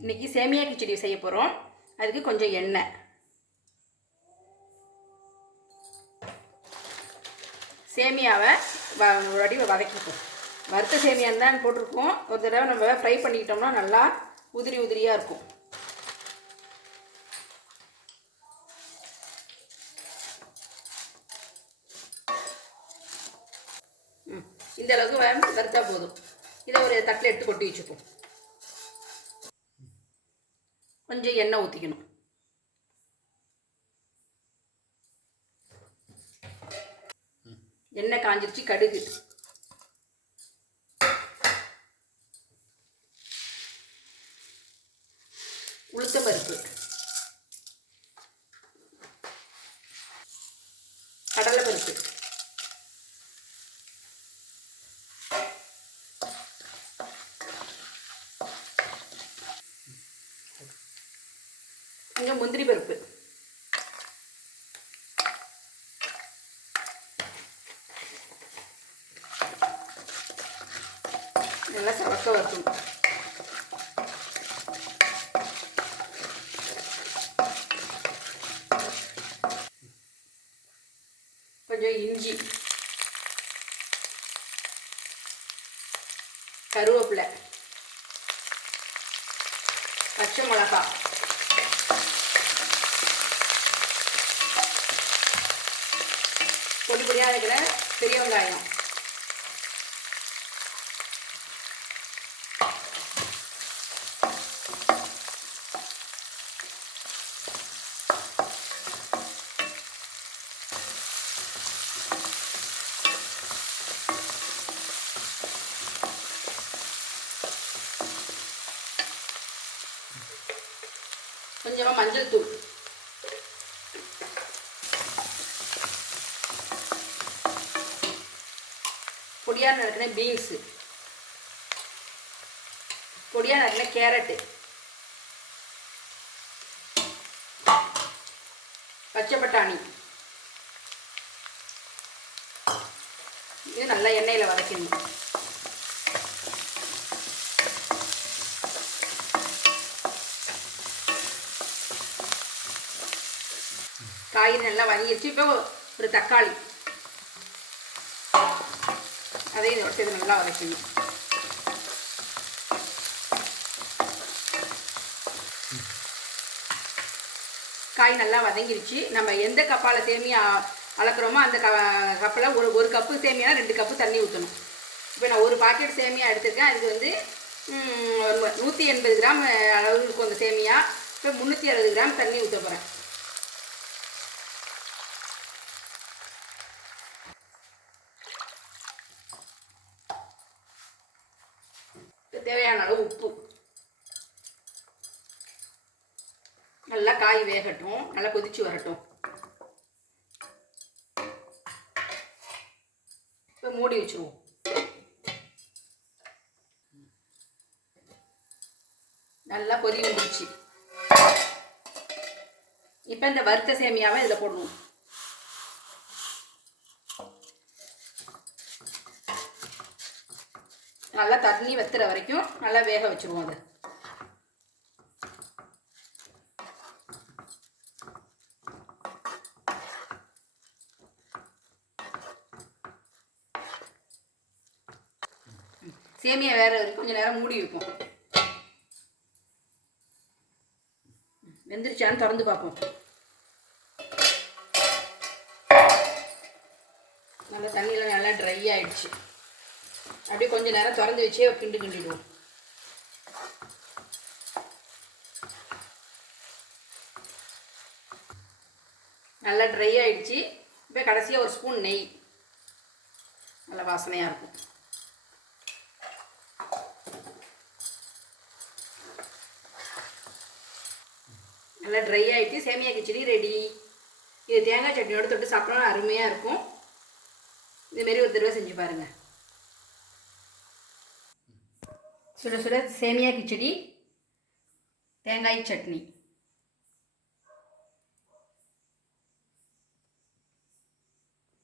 இன்றைக்கி சேமியா கிச்சடி செய்ய போகிறோம் அதுக்கு கொஞ்சம் எண்ணெய். சேமியாவை வ வாட்டி வதக்கிப்போம். வறுத்த சேமியா தான் போட்டிருக்கோம். ஒரு தடவை நம்ம ஃப்ரை பண்ணிக்கிட்டோம்னா நல்லா உதிரி உதிரியாக இருக்கும். இந்த அளவுக்கு வறுத்தா போதும். இதை ஒரு தட்டில் எடுத்து கொட்டி வச்சுப்போம். கொஞ்சம் எண்ணெய் ஊற்றிக்கணும் எண்ணெய் காஞ்சிருச்சு கடுகு. உளுத்த பருப்பு கடலை பருப்பு கொஞ்சம் முந்திரி பருப்பு. நல்லா சவக்க வரட்டும். கொஞ்சம் இஞ்சி. கருவேப்பிலை. பச்சை மிளகாய். பொடியாக இருக்கிற பெரிய வெங்காயம். கொஞ்சமாக மஞ்சள் தூள். பொடியாக நறுக்கின பீன்ஸு பொடியாக நறுக்கின கேரட்டு பச்சை பட்டாணி. இது நல்லா எண்ணெயில் வதக்கணும் காய்கறி நல்லா வதங்கிடுச்சு இப்போ ஒரு தக்காளி. அதையும் இதோட சேர்த்து நல்லா வதக்கணும் காய் நல்லா வதங்கிருச்சு. நம்ம எந்த கப்பால் சேமியா அளக்குறோமோ அந்த க கப்பில் ஒரு ஒரு கப்பு சேமியானா ரெண்டு கப்பு தண்ணி ஊற்றணும் இப்போ நான் ஒரு பாக்கெட் சேமியா எடுத்திருக்கேன். அதுக்கு வந்து நூற்றி எண்பது கிராம் அளவு இருக்கும் அந்த சேமியா. இப்போ முந்நூற்றி அறுபது கிராம் தண்ணி ஊற்ற போகிறேன் தேவையான அளவு உப்பு. நல்லா காய் வேகட்டும். நல்லா கொதிச்சு வரட்டும். இப்போ மூடி வச்சுருவோம். நல்லா கொதி வந்துருச்சு. இப்போ இந்த வறுத்த சேமியாவை இதில் போடணும். நல்லா தண்ணி வத்துற வரைக்கும் நல்லா வேக வச்சுருவோம் அது. சேமியா வேற வரைக்கும் கொஞ்சம் நேரம் மூடி வைப்போம் வெந்துருச்சான்னு திறந்து பார்ப்போம். நல்லா தண்ணியில் நல்லா ட்ரை ஆயிடுச்சு. அப்படியே கொஞ்ச நேரம் திறந்து வச்சே கிண்டு கிண்டிடுவோம். நல்லா ட்ரை ஆகிடுச்சு இப்போ கடைசியாக ஒரு ஸ்பூன் நெய். நல்லா வாசனையாக இருக்கும். நல்லா ட்ரை ஆகிட்டு சேமியா கிச்சடி ரெடி இது தேங்காய் சட்னியோடு தொட்டு சாப்பிட்டோம்னா அருமையாக இருக்கும். இதுமாரி ஒரு தடவை செஞ்சு பாருங்கள் சுட சுட சேமியா கிச்சடி தேங்காய் சட்னி.